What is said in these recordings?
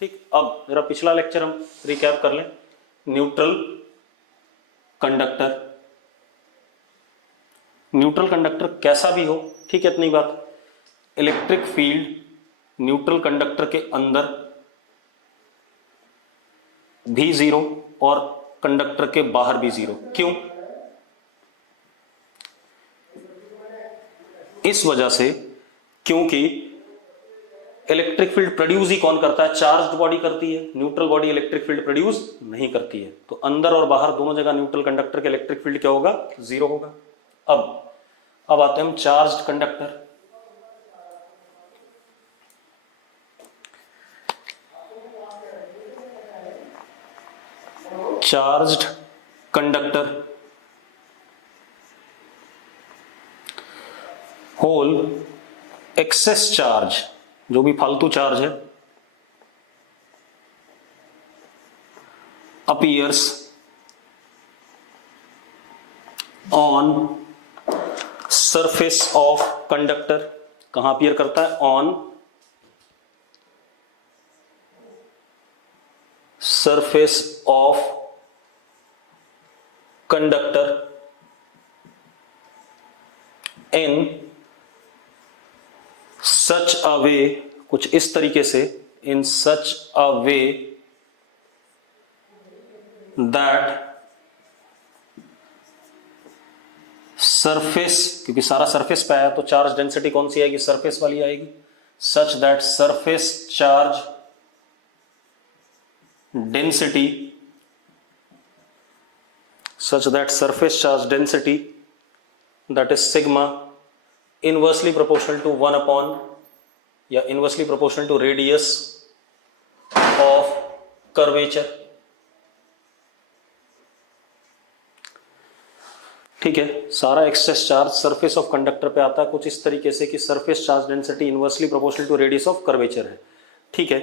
ठीक, अब मेरा पिछला लेक्चर हम रिकैप कर लें। न्यूट्रल कंडक्टर, न्यूट्रल कंडक्टर कैसा भी हो, ठीक है, इतनी बात। इलेक्ट्रिक फील्ड न्यूट्रल कंडक्टर के अंदर भी जीरो और कंडक्टर के बाहर भी जीरो। क्यों? इस वजह से क्योंकि इलेक्ट्रिक फील्ड प्रोड्यूस ही कौन करता है? चार्ज्ड बॉडी करती है। Neutral body electric field produce नहीं करती है, तो अंदर और बाहर दोनों जगह न्यूट्रल कंडक्टर के इलेक्ट्रिक फील्ड क्या होगा? जीरो होगा। अब आते हैं हम charged conductor. Charged conductor whole excess charge, जो भी फालतू चार्ज है, appears on surface of conductor. कहां अपीयर करता है? On surface of conductor in such a way, कुछ इस तरीके से, इन such a way that surface, क्योंकि सारा सरफेस पे आया तो चार्ज डेंसिटी कौन सी आएगी? सरफेस वाली आएगी। Such that surface charge density, such that surface charge density, that is sigma, inversely proportional to 1 upon या inversely proportional to radius of curvature। ठीक है, सारा excess charge surface of conductor पे आता है कुछ इस तरीके से कि surface charge density inversely proportional to radius of curvature है। ठीक है,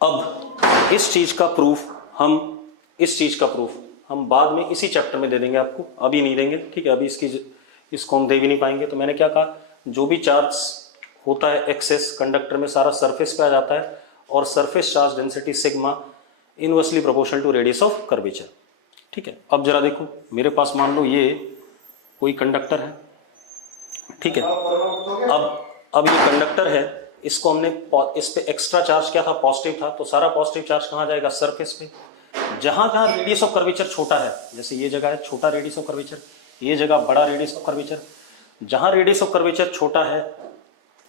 अब इस चीज का प्रूफ हम बाद में इसी चैप्टर में दे देंगे आपको, अभी नहीं देंगे। ठीक है, अभी इसको हम दे भी नहीं पाएंगे। तो मैंने क्या कहा, जो भी चार्ज होता है एक्सेस कंडक्टर में, सारा सरफेस पे आ जाता है और surface charge density sigma inversely proportional to radius of curvature. ठीक है, अब जरा देखो, मेरे पास मान लो ये कोई कंडक्टर है। ठीक है, अब ये कंडक्टर है, इसको हमने, इस पे एक्स्ट्रा चार्ज क्या था? पॉजिटिव था, तो सारा पॉजिटिव चार्ज कहाँ जाएगा? सरफेस पे। जहां जहां रेडियस ऑफ कर्वेचर छोटा है, जैसे ये जगह है छोटा रेडियस ऑफ कर्वेचर, ये जगह बड़ा रेडियस ऑफ कर्वेचर, जहां रेडियस ऑफ कर्वेचर छोटा है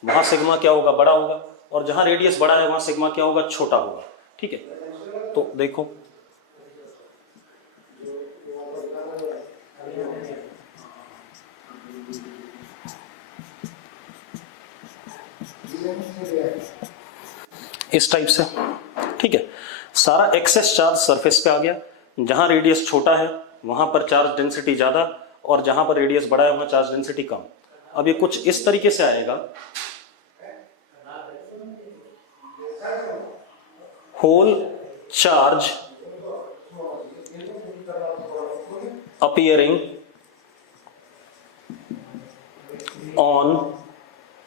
वहां सिग्मा क्या होगा? बड़ा होगा, और जहां रेडियस बड़ा है वहां सिग्मा क्या होगा? छोटा होगा। ठीक है, तो देखो इस टाइप से। ठीक है, सारा एक्सेस चार्ज सरफेस पे आ गया, जहां रेडियस छोटा है वहां पर चार्ज डेंसिटी ज्यादा, और जहां पर रेडियस बड़ा है वहां चार्ज डेंसिटी कम। अब ये कुछ इस तरीके से आएगा, whole charge appearing on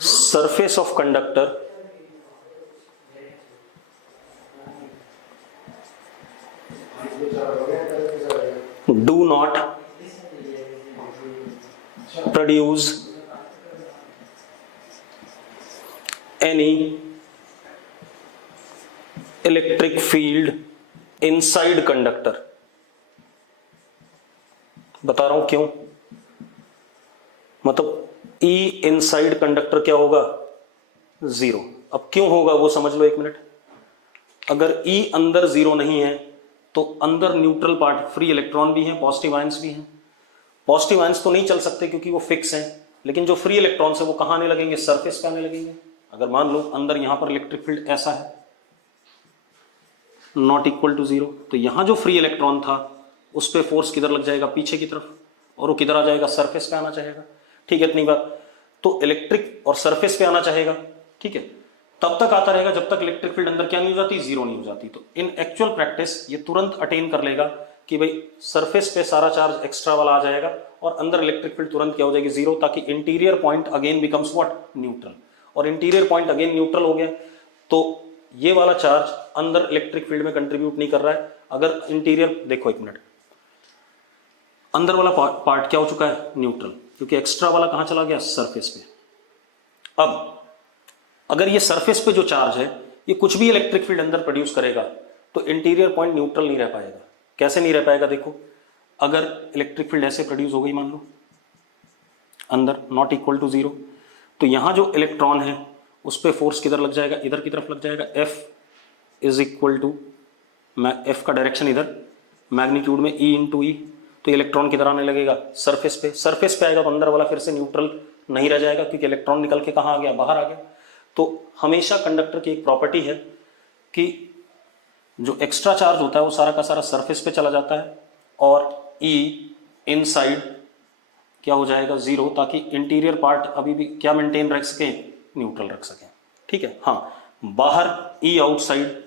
surface of conductor do not produce any electric field inside conductor। बता रहा हूं क्यों, मतलब E इनसाइड कंडक्टर क्या होगा? जीरो। अब क्यों होगा वो समझ लो एक मिनट। अगर E अंदर जीरो नहीं है तो अंदर न्यूट्रल पार्ट, फ्री इलेक्ट्रॉन भी हैं, पॉजिटिव आयंस भी हैं। पॉजिटिव आयंस तो नहीं चल सकते क्योंकि वो फिक्स हैं, लेकिन जो फ्री इलेक्ट्रॉन्स है वो कहां आने लगेंगे? सरफेस पे आने लगेंगे। अगर मान लो अंदर यहां पर इलेक्ट्रिक फील्ड ऐसा है, नॉट इक्वल टू जीरो, तो यहां जो फ्री इलेक्ट्रॉन था उस पर फोर्स किधर लग जाएगा? पीछे की तरफ, और वो किधर आ जाएगा? सरफेस पे आना चाहेगा। ठीक है, इतनी बात। तो इलेक्ट्रिक और सरफेस पे आना चाहेगा। ठीक है, तब तक आता रहेगा जब तक इलेक्ट्रिक फील्ड अंदर क्या नहीं हो जाती? जीरो नहीं हो जाती। तो इन एक्चुअल प्रैक्टिस ये तुरंत अटेन कर लेगा कि भाई सरफेस पे सारा चार्ज एक्स्ट्रा वाला आ जाएगा और अंदर इलेक्ट्रिक फील्ड तुरंत क्या हो जाएगी? जीरो, ताकि interior point again becomes what? Neutral. और इंटीरियर पॉइंट अगेन न्यूट्रल हो गया तो ये वाला चार्ज अंदर इलेक्ट्रिक फील्ड में कंट्रीब्यूट नहीं कर रहा है। अगर इंटीरियर देखो, एक मिनट, अंदर वाला पार्ट क्या हो चुका है, न्यूट्रल, क्योंकि एक्स्ट्रा वाला कहां चला गया, सरफेस पे। अब अगर ये सरफेस पे जो चार्ज है ये कुछ भी इलेक्ट्रिक फील्ड अंदर प्रोड्यूस करेगा तो इंटीरियर पॉइंट न्यूट्रल नहीं रह पाएगा। कैसे नहीं रह पाएगा, देखो, अगर इलेक्ट्रिक फील्ड ऐसे प्रोड्यूस हो गई, मान लो अंदर नॉट इक्वल टू जीरो, तो यहां जो इलेक्ट्रॉन है उस पर फोर्स किधर लग जाएगा, इधर की तरफ लग जाएगा। F is equal to, F का डायरेक्शन इधर, मैग्नीट्यूड में E इंटू ई, तो इलेक्ट्रॉन किधर आने लगेगा, सरफेस पे। सरफेस पे आएगा तो अंदर वाला फिर से न्यूट्रल नहीं रह जाएगा, क्योंकि इलेक्ट्रॉन निकल के कहाँ आ गया, बाहर आ गया। तो हमेशा कंडक्टर की एक प्रॉपर्टी है कि जो एक्स्ट्रा चार्ज होता है वो सारा का सारा सरफेस पे चला जाता है और E इनसाइड क्या हो जाएगा, जीरो, ताकि इंटीरियर पार्ट अभी भी क्या मेंटेन रख सके, न्यूट्रल रख सके। ठीक है, हाँ, बाहर E outside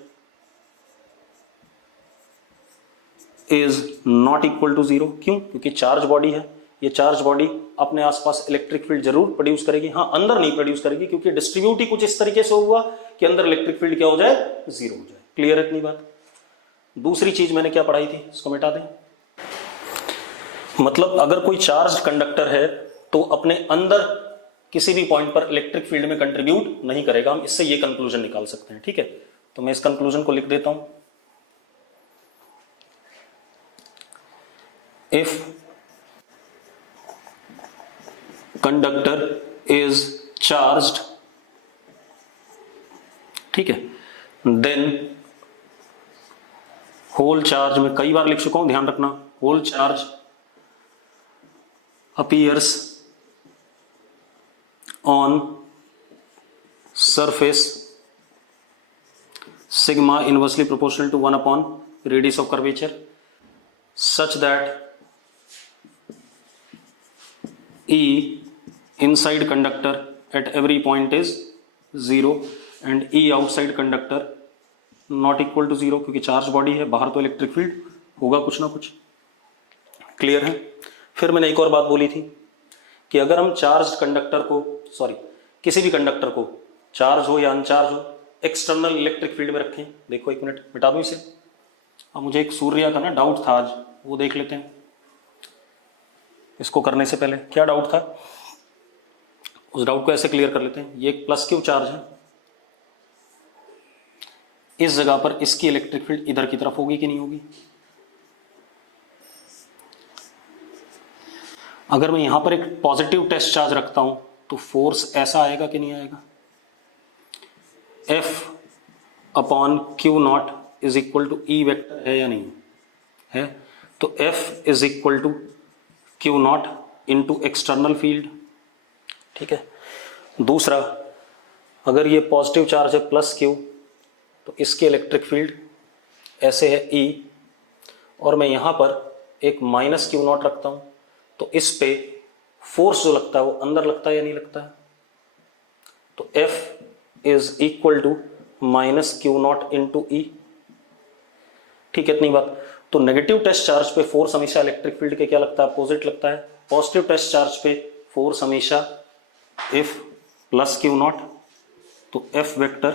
is not equal to zero. क्यों, क्योंकि चार्ज बॉडी है, ये चार्ज बॉडी अपने आसपास इलेक्ट्रिक फील्ड जरूर प्रोड्यूस करेगी, हाँ अंदर नहीं प्रोड्यूस करेगी, क्योंकि डिस्ट्रीब्यूट ही कुछ इस तरीके से हुआ कि अंदर इलेक्ट्रिक फील्ड क्या हो जाए, जीरो हो जाए। क्लियर है इतनी बात। दूसरी चीज मैंने क्या पढ़ाई थी, इसको मिटा दें। मतलब अगर कोई चार्ज कंडक्टर है तो अपने अंदर किसी भी पॉइंट पर इलेक्ट्रिक फील्ड में कंट्रीब्यूट नहीं करेगा। हम इससे ये कंक्लूजन निकाल सकते हैं। ठीक है, तो मैं इस कंक्लूजन को लिख देता हूं। If conductor is charged, ठीक है, then whole charge, में कई बार लिख चुका हूं, ध्यान रखना, whole charge appears on surface sigma inversely proportional to 1 upon radius of curvature such that E inside conductor at every point is 0 and E outside conductor not equal to 0, क्योंकि charge body है, बाहर तो electric field होगा कुछ ना कुछ। Clear है। फिर मैंने एक और बात बोली थी कि अगर हम चार्ज कंडक्टर को, सॉरी, किसी भी कंडक्टर को, चार्ज हो या अनचार्ज हो, एक्सटर्नल इलेक्ट्रिक फील्ड में रखें। देखो एक मिनट मिटा दूं इसे। अब मुझे एक सूर्य का ना डाउट था आज, वो देख लेते हैं। इसको करने से पहले क्या डाउट था, उस डाउट को ऐसे क्लियर कर लेते हैं। ये एक प्लस क्यू चार्ज है, इस जगह पर इसकी इलेक्ट्रिक फील्ड इधर की तरफ होगी कि नहीं होगी। अगर मैं यहां पर एक पॉजिटिव टेस्ट चार्ज रखता हूं तो फोर्स ऐसा आएगा कि नहीं आएगा, F upon Q naught is equal to E vector, है या नहीं है। तो F is equal to Q naught into external field. ठीक है। दूसरा, अगर ये पॉजिटिव चार्ज है प्लस क्यू, तो इसके इलेक्ट्रिक फील्ड ऐसे है E, और मैं यहां पर एक माइनस क्यू नॉट रखता हूं, तो इस पे फोर्स जो लगता है वो अंदर लगता है या नहीं लगता है। तो F is equal to minus q naught into E. ठीक है, इतनी बात। तो नेगेटिव टेस्ट चार्ज पे फोर्स हमेशा इलेक्ट्रिक फील्ड के क्या लगता है, अपोजिट लगता है। पॉजिटिव टेस्ट चार्ज पे फोर्स हमेशा F प्लस क्यू नॉट, तो F vector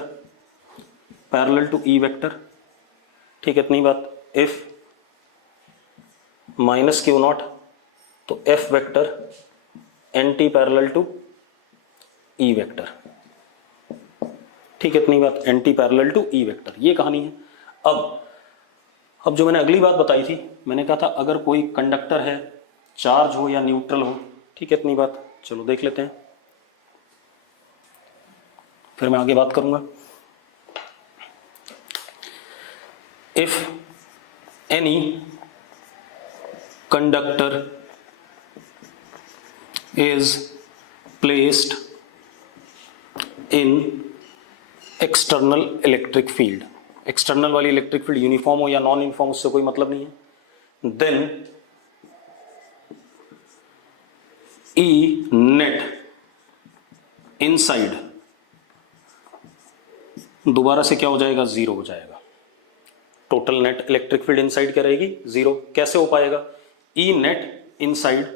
parallel to E vector. ठीक है, इतनी बात। F माइनस क्यू नॉट, तो F vector anti parallel to E vector. ठीक है, इतनी बात, anti parallel to E vector. ये कहानी है। अब जो मैंने अगली बात बताई थी, मैंने कहा था अगर कोई कंडक्टर है, चार्ज हो या न्यूट्रल हो। ठीक है, इतनी बात। चलो देख लेते हैं, फिर मैं आगे बात करूंगा। If any conductor is placed in external electric field, external वाली इलेक्ट्रिक फील्ड यूनिफॉर्म हो या नॉन यूनिफॉर्म, उससे कोई मतलब नहीं है। देन E नेट इनसाइड दोबारा से क्या हो जाएगा, जीरो हो जाएगा। Total net electric field inside क्या रहेगी, जीरो। कैसे हो पाएगा, E नेट इनसाइड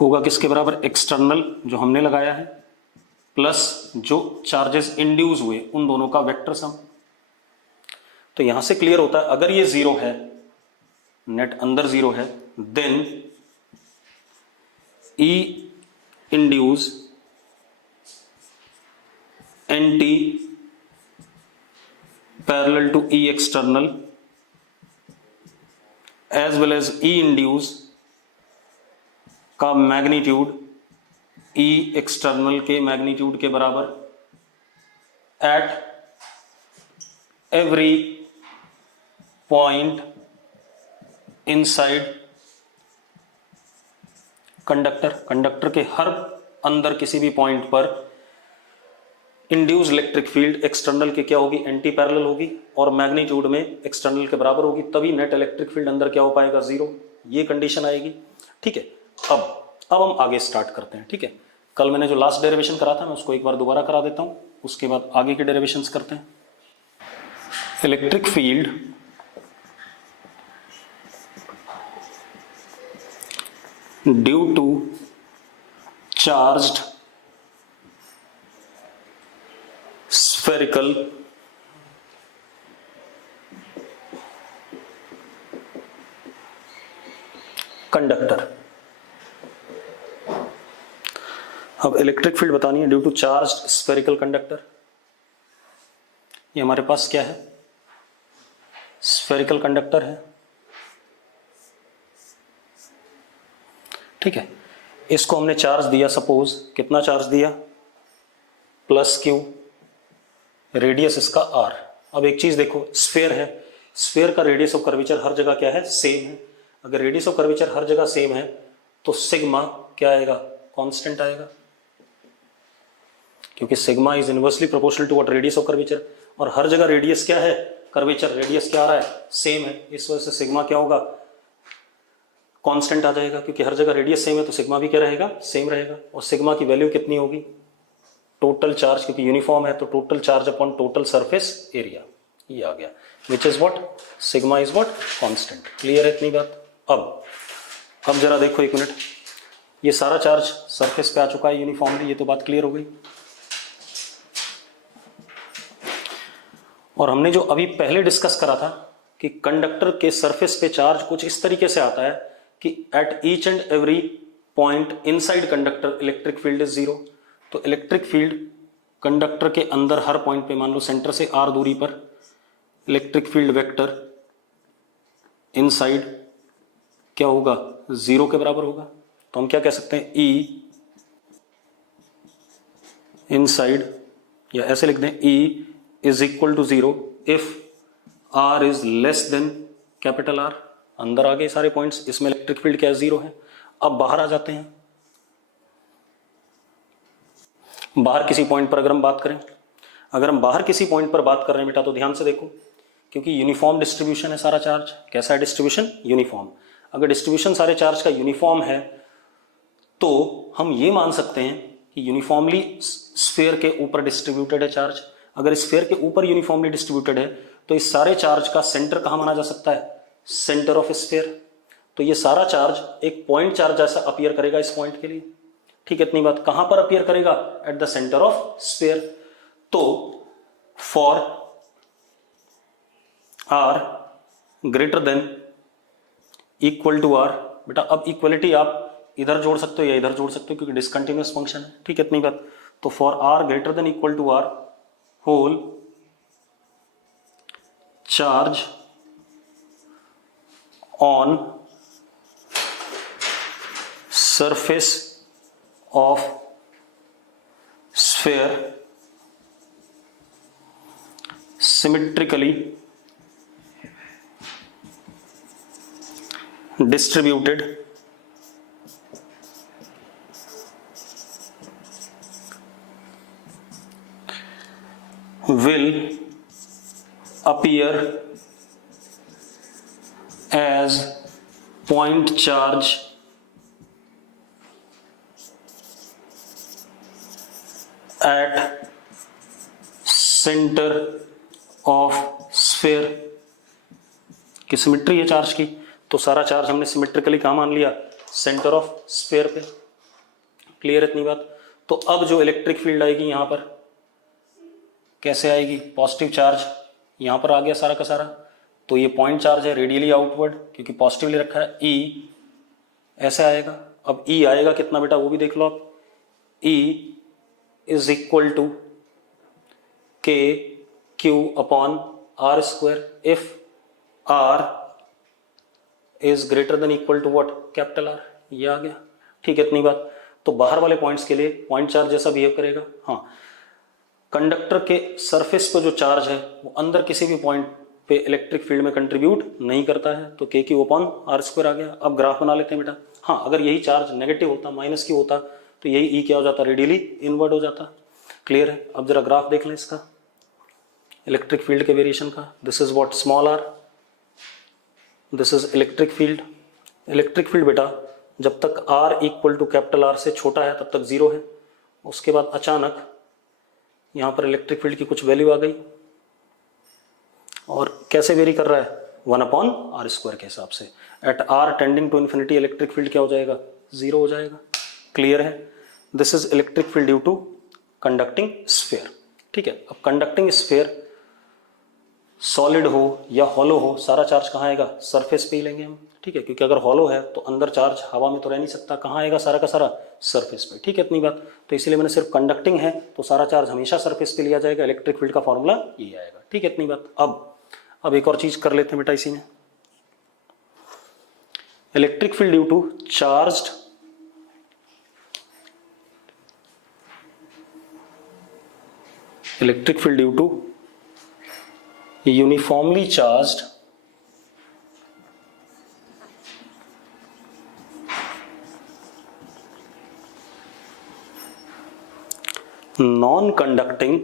होगा किसके बराबर, एक्सटर्नल जो हमने लगाया है प्लस जो चार्जेस इंड्यूस हुए उन दोनों का वेक्टर सम। तो यहां से क्लियर होता है अगर ये जीरो है, नेट अंदर जीरो है, then E induced anti parallel to E external as well as E induced का मैग्नीट्यूड ई एक्सटर्नल के मैग्नीट्यूड के बराबर at every point inside conductor. Conductor के हर अंदर किसी भी पॉइंट पर इंड्यूस इलेक्ट्रिक फील्ड एक्सटर्नल के क्या होगी, एंटी पैरेलल होगी और मैग्नीट्यूड में एक्सटर्नल के बराबर होगी, तभी नेट इलेक्ट्रिक फील्ड अंदर क्या हो पाएगा, जीरो। ये कंडीशन आएगी। ठीक है, अब हम आगे स्टार्ट करते हैं। ठीक है, कल मैंने जो लास्ट डेरिवेशन करा था मैं उसको एक बार दोबारा करा देता हूं, उसके बाद आगे के डेरिवेशंस करते हैं। Electric field due to charged spherical conductor. अब इलेक्ट्रिक फील्ड बतानी है due to charge spherical conductor. ये हमारे पास क्या है, स्फेरिकल कंडक्टर है। ठीक है, इसको हमने चार्ज दिया, सपोज कितना चार्ज दिया, प्लस क्यू, रेडियस इसका आर। अब एक चीज देखो, स्फेयर है, स्फेयर का रेडियस ऑफ कर्वेचर हर जगह क्या है, सेम है। अगर रेडियस ऑफ कर्वेचर हर जगह सेम है तो सिग्मा क्या आएगा, कांस्टेंट आएगा, क्योंकि sigma is inversely proportional to what, radius of curvature. और हर जगह रेडियस क्या है, कर्वेचर रेडियस क्या आ रहा है, सेम है। इस वजह से सिग्मा क्या होगा, कांस्टेंट आ जाएगा, क्योंकि हर जगह रेडियस सेम है तो सिग्मा भी क्या रहेगा, सेम रहेगा। और सिग्मा की वैल्यू कितनी होगी, टोटल चार्ज, क्योंकि यूनिफॉर्म है तो total charge upon total surface area, ये आ गया, which is what, sigma is what, constant. Clear है इतनी बात। अब जरा देखो एक मिनट, ये सारा चार्ज सरफेस पे आ चुका है यूनिफॉर्मली, ये तो बात क्लियर हो गई। और हमने जो अभी पहले डिस्कस करा था कि कंडक्टर के सरफेस पे चार्ज कुछ इस तरीके से आता है कि at each and every point inside conductor electric field is zero. तो इलेक्ट्रिक फील्ड कंडक्टर के अंदर हर पॉइंट पे, मान लो सेंटर से आर दूरी पर, इलेक्ट्रिक फील्ड वेक्टर इनसाइड क्या होगा, जीरो के बराबर होगा। तो हम क्या कह सकते हैं, ई इनसाइड, या ऐसे लिख दें, E is equal to zero if R is less than capital R. अंदर आ गए सारे पॉइंट्स, इसमें इलेक्ट्रिक फील्ड क्या है, जीरो है। अब बाहर आ जाते हैं, बाहर किसी पॉइंट पर अगर हम बात करें, अगर हम बाहर किसी पॉइंट पर बात कर रहे हैं बेटा, तो ध्यान से देखो, क्योंकि यूनिफॉर्म डिस्ट्रीब्यूशन है सारा चार्ज। कैसा है डिस्ट्रीब्यूशन, यूनिफॉर्म। अगर डिस्ट्रीब्यूशन सारे चार्ज का यूनिफॉर्म है तो हम ये मान सकते हैं कि यूनिफॉर्मली स्फीयर के ऊपर डिस्ट्रीब्यूटेड है चार्ज। अगर स्फीयर के ऊपर यूनिफॉर्मली डिस्ट्रीब्यूटेड है तो इस सारे चार्ज का सेंटर कहां माना जा सकता है, सेंटर ऑफ स्फीयर। तो ये सारा चार्ज एक पॉइंट चार्ज जैसा अपीयर करेगा इस पॉइंट के लिए। ठीक है, इतनी बात। कहां पर अपीयर करेगा, at the centre of sphere. तो for are greater than equal to R, बेटा अब इक्वलिटी आप इधर जोड़ सकते हो या इधर जोड़ सकते हो क्योंकि डिसकंटिन्यूअस फंक्शन है। ठीक है, इतनी बात। तो for are greater than equal to R whole charge on surface of sphere symmetrically distributed will appear as point charge at center of sphere। कि सिमेट्री है चार्ज की, तो सारा चार्ज हमने सिमेट्रिकली कहां मान लिया, सेंटर ऑफ स्फीयर पे। क्लियर इतनी बात। तो अब जो इलेक्ट्रिक फील्ड आएगी यहां पर कैसे आएगी, पॉजिटिव चार्ज यहां पर आ गया सारा का सारा, तो ये पॉइंट चार्ज है रेडियली आउटवर्ड क्योंकि पॉजिटिवली रखा है, ई ऐसे आएगा। अब ई आएगा कितना बेटा वो भी देख लो आप, E is equal to K Q upon R square if R is greater than equal to what, capital R, ये आ गया। ठीक है इतनी बात। तो बाहर वाले पॉइंट्स के लिए पॉइंट चार्ज जैसा बिहेव करेगा। हाँ, कंडक्टर के सरफेस पर जो चार्ज है वो अंदर किसी भी पॉइंट पे इलेक्ट्रिक फील्ड में कंट्रीब्यूट नहीं करता है, तो के क्यू अपॉन आर स्क्वायर आ गया। अब ग्राफ बना लेते हैं बेटा। हाँ, अगर यही चार्ज नेगेटिव होता, माइनस क्यू होता, तो यही ई क्या हो जाता, रेडियली इनवर्ड हो जाता। क्लियर है। अब जरा ग्राफ देख लें इसका, इलेक्ट्रिक फील्ड के वेरिएशन का। This is what, small R, this is electric field. Electric field बेटा जब तक R equal to capital R से छोटा है तब तक जीरो है। उसके बाद अचानक यहां पर इलेक्ट्रिक फील्ड की कुछ वैल्यू आ गई, और कैसे वेरी कर रहा है, 1 अपॉन आर स्क्वायर के हिसाब से। At R tending to infinity electric field क्या हो जाएगा, जीरो हो जाएगा। क्लियर है। This is electric field due to conducting sphere. ठीक है। अब कंडक्टिंग स्फीयर सॉलिड हो या हॉलो हो, सारा चार्ज कहाँ आएगा, सरफेस पे ही लेंगे हम। ठीक है, क्योंकि अगर हॉलो है तो अंदर चार्ज हवा में तो रह नहीं सकता, कहाँ आएगा सारा का सारा, सरफेस पे। ठीक है इतनी बात। तो इसलिए मैंने सिर्फ कंडक्टिंग है तो सारा चार्ज हमेशा सरफेस पे लिया जाएगा। इलेक्ट्रिक फील्ड का फॉर्मूला ये आएगा। ठीक है इतनी बात। अब एक और चीज कर लेते हैं बेटा इसी में। Electric field due to charged electric field due to uniformly charged non-conducting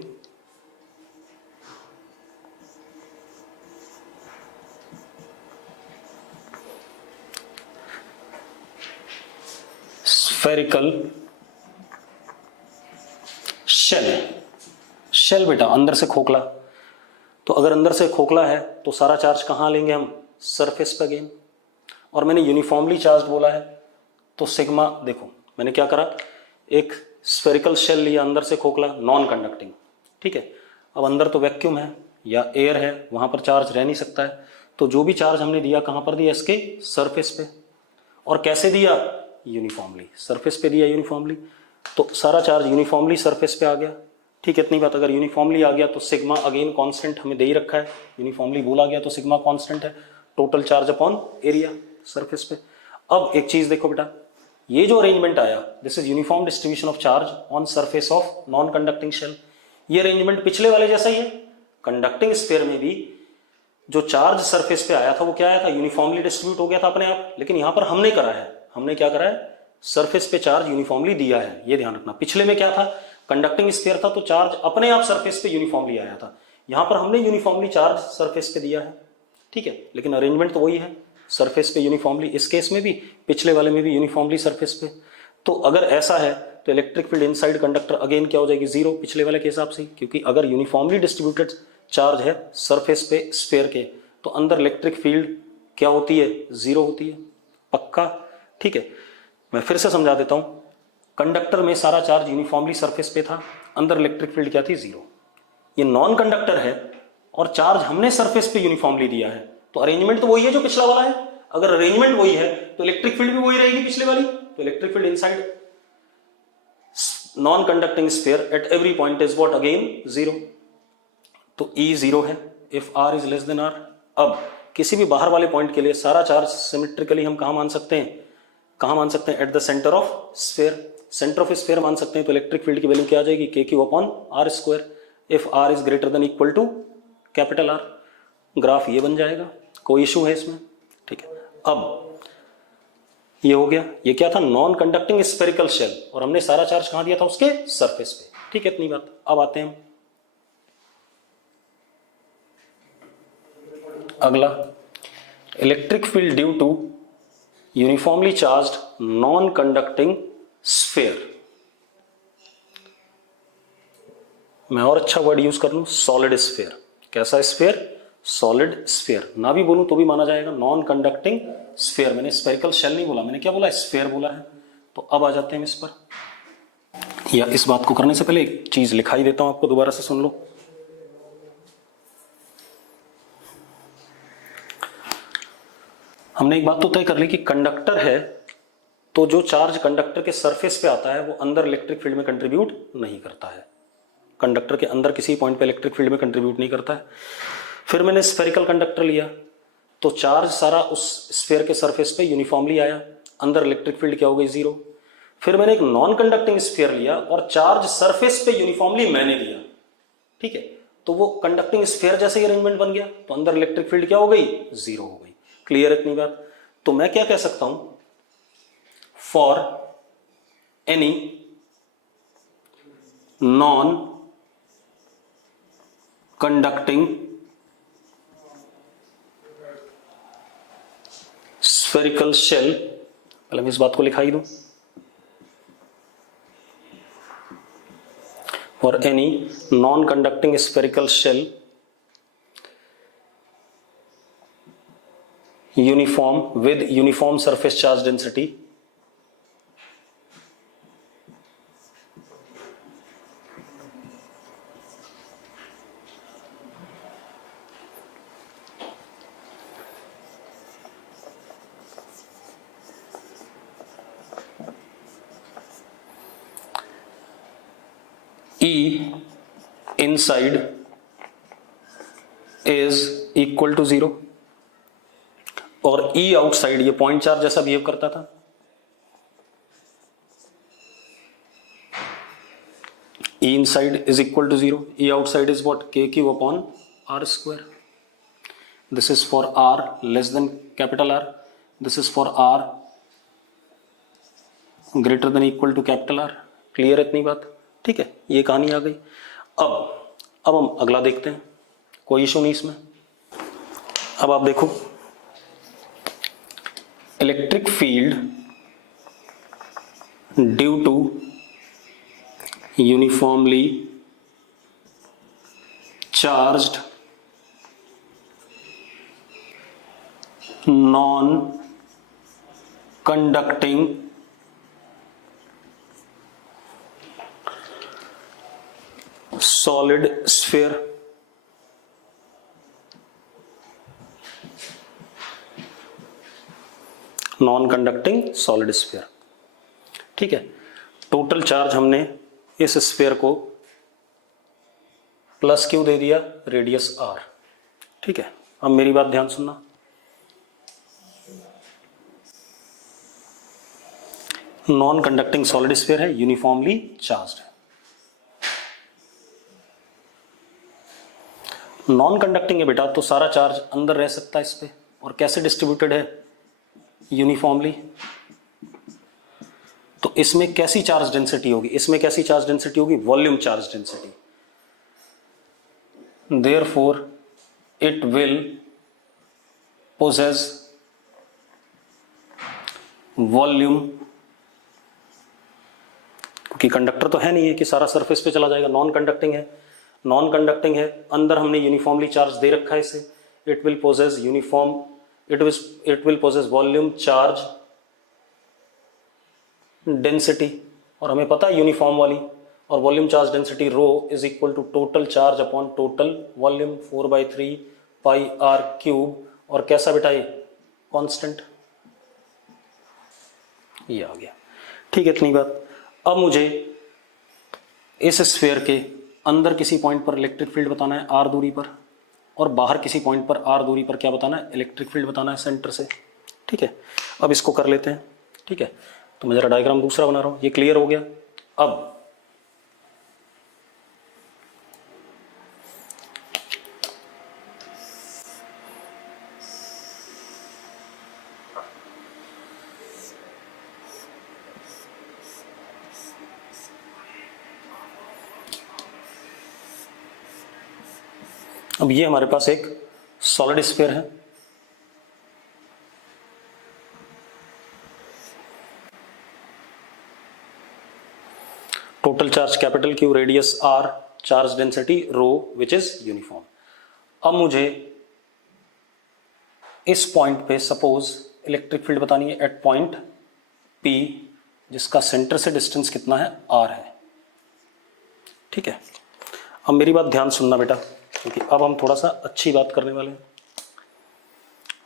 spherical shell बेटा अंदर से खोखला। तो अगर अंदर से खोखला है तो सारा चार्ज कहाँ लेंगे हम, सरफेस पे अगेन। और मैंने यूनिफॉर्मली चार्ज बोला है तो सिग्मा, देखो मैंने क्या करा, एक स्फेरिकल शेल लिया अंदर से खोखला, नॉन कंडक्टिंग। ठीक है। अब अंदर तो वैक्यूम है या एयर है, वहां पर चार्ज रह नहीं सकता है, तो जो भी चार्ज हमने दिया कहां पर दिया, इसके सरफेस पे। और कैसे दिया, यूनिफॉर्मली, सरफेस पे दिया यूनिफॉर्मली, तो सारा चार्ज यूनिफॉर्मली सरफेस पे आ गया। ठीक है इतनी बात। अगर यूनिफॉर्मली आ गया तो सिग्मा अगेन कांस्टेंट हमें दे ही रखा है, यूनिफॉर्मली बोला गया तो सिग्मा कांस्टेंट है, total charge upon area surface पे। अब एक चीज देखो बेटा, ये जो अरेंजमेंट आया, this is uniform distribution of charge on surface of non conducting shell. ये अरेंजमेंट पिछले वाले जैसा ही है। कंडक्टिंग स्फीयर में भी जो चार्ज सरफेस पे आया था वो क्या आया था, यूनिफॉर्मली डिस्ट्रीब्यूट हो गया था अपने आप। लेकिन यहां पर हमने करा है, हमने क्या करा है, सरफेस पे चार्ज यूनिफॉर्मली दिया है, ये ध्यान रखना। पिछले में क्या था, कंडक्टिंग स्फीयर था तो चार्ज अपने आप सरफेस पे यूनिफॉर्मली आया था। यहां पर हमने यूनिफॉर्मली चार्ज सरफेस पे दिया है। ठीक है, लेकिन अरेंजमेंट तो वही है, सरफेस पे यूनिफॉर्मली, इस केस में भी पिछले वाले में भी यूनिफॉर्मली सरफेस पे। तो अगर ऐसा है तो electric field inside conductor again क्या हो जाएगी, जीरो, पिछले वाले के हिसाब से। क्योंकि अगर यूनिफॉर्मली डिस्ट्रीब्यूटेड चार्ज है सरफेस पे स्फीयर के, तो अंदर इलेक्ट्रिक फील्ड क्या होती है, जीरो होती है, पक्का। ठीक है, मैं फिर से समझा देता हूं। कंडक्टर में सारा चार्ज यूनिफॉर्मली सरफेस पे था, अंदर इलेक्ट्रिक फील्ड क्या थी, जीरो। ये नॉन कंडक्टर है और चार्ज हमने सरफेस पे यूनिफॉर्मली दिया है, तो अरेंजमेंट तो वही है जो पिछला वाला है। अगर अरेंजमेंट वही है तो इलेक्ट्रिक फील्ड भी वही रहेगी पिछले वाली। तो electric field inside non conducting sphere eight every point is what, again zero. तो E जीरो है if R is less then R। अब किसी भी बाहर वाले पॉइंट के लिए सारा चार्ज सिमेट्रिकली हम कहां मान सकते हैं, कहां मान सकते हैं, eight the centre of sphere. Centre of sphere मान सकते हैं, तो इलेक्ट्रिक फील्ड की वैल्यू क्या आ जाएगी, K Q upon R square if R is greater than equal to capital R। Graph ये बन जाएगा, कोई इशू है इसमें। ठीक है, अब ये हो गया, ये क्या था, नॉन कंडक्टिंग स्फेरिकल शेल, और हमने सारा चार्ज कहां दिया था, उसके सरफेस पे। ठीक है इतनी बात। अब आते हैं अगला, electric field due to uniformly charged non conducting sphere. मैं और अच्छा वर्ड यूज कर लूं, सॉलिड स्फीयर। कैसा स्फीयर, सॉलिड स्फीयर। ना भी बोलूं तो भी माना जाएगा, नॉन कंडक्टिंग स्फीयर। मैंने स्फेरिकल शेल नहीं बोला, मैंने क्या बोला, स्फीयर बोला है। तो अब आ जाते हैं इस पर। या इस बात को करने से पहले एक चीज लिखाई देता हूं आपको, दोबारा से सुन लो। हमने एक बात तो तय कर ली कि कंडक्टर है तो जो चार्ज कंडक्टर के सरफेस पे आता है वो अंदर इलेक्ट्रिक फील्ड में कंट्रीब्यूट नहीं करता है, कंडक्टर के अंदर किसी पॉइंट पे इलेक्ट्रिक फील्ड में कंट्रीब्यूट नहीं करता है। फिर मैंने स्फेरिकल कंडक्टर लिया तो चार्ज सारा उस स्फीयर के सरफेस पे यूनिफॉर्मली आया, अंदर इलेक्ट्रिक फील्ड क्या हो गई, जीरो। फिर मैंने एक नॉन कंडक्टिंग स्फीयर लिया और चार्ज सरफेस पे यूनिफॉर्मली मैंने दिया, ठीक है, तो वो कंडक्टिंग स्फीयर जैसे ही अरेंजमेंट बन गया, तो अंदर इलेक्ट्रिक फील्ड क्या हो गई, जीरो हो गई। क्लियर है इतनी बात? तो मैं क्या कह सकता हूं, for any non conducting spherical shell, पहले मैं इस बात को लिखाई दूं, for any non conducting spherical shell uniform with uniform surface charge density E inside is equal to 0 और E आउटसाइड ये पॉइंट चार्ज जैसा बिहेव करता था, E inside is equal to 0, E outside is what, KQ upon R square. This is for R less than capital R, this is for R greater than equal to capital R. Clear है इतनी बात? ठीक है, ये कहानी आ गई। अब हम अगला देखते हैं, कोई इशू नहीं इसमें। अब आप देखो, electric field due to uniformly charged non conducting solid sphere non conducting solid sphere, ठीक है। टोटल चार्ज हमने इस स्फीयर को प्लस क्यू दे दिया, रेडियस आर, ठीक है। अब मेरी बात ध्यान सुनना, नॉन कंडक्टिंग सॉलिड स्फीयर है, यूनिफॉर्मली चार्ज्ड है। नॉन कंडक्टिंग है बेटा, तो सारा चार्ज अंदर रह सकता है इस पे, और कैसे डिस्ट्रीब्यूटेड है, यूनिफॉर्मली। तो इसमें कैसी चार्ज डेंसिटी होगी, इसमें कैसी चार्ज डेंसिटी होगी, volume charge density. Therefore it will possess volume, क्योंकि कंडक्टर तो है नहीं है कि सारा सरफेस पे चला जाएगा, नॉन कंडक्टिंग है, नॉन कंडक्टिंग है, अंदर हमने यूनिफॉर्मली चार्ज दे रखा है इसे, it will possess uniform, it will possess volume charge density, और हमें पता है यूनिफॉर्म वाली, और volume charge density rho is equal to total charge upon total volume 4/3 pi are cube, और कैसा बेटा ये कांस्टेंट, ये आ गया, ठीक है इतनी बात। अब मुझे इस स्फीयर के अंदर किसी पॉइंट पर इलेक्ट्रिक फील्ड बताना है आर दूरी पर, और बाहर किसी पॉइंट पर आर दूरी पर क्या बताना है, इलेक्ट्रिक फील्ड बताना है सेंटर से, ठीक है। अब इसको कर लेते हैं, ठीक है। तो मैं जरा डायग्राम दूसरा बना रहा हूं, ये क्लियर हो गया। अब ये हमारे पास एक सॉलिड स्फीयर है, total charge capital Q, radius R, charge density rho which is uniform. अब मुझे इस पॉइंट पे सपोज इलेक्ट्रिक फील्ड बतानी है एट पॉइंट पी, जिसका सेंटर से डिस्टेंस कितना है, आर है, ठीक है। अब मेरी बात ध्यान सुनना बेटा, क्योंकि अब हम थोड़ा सा अच्छी बात करने वाले हैं।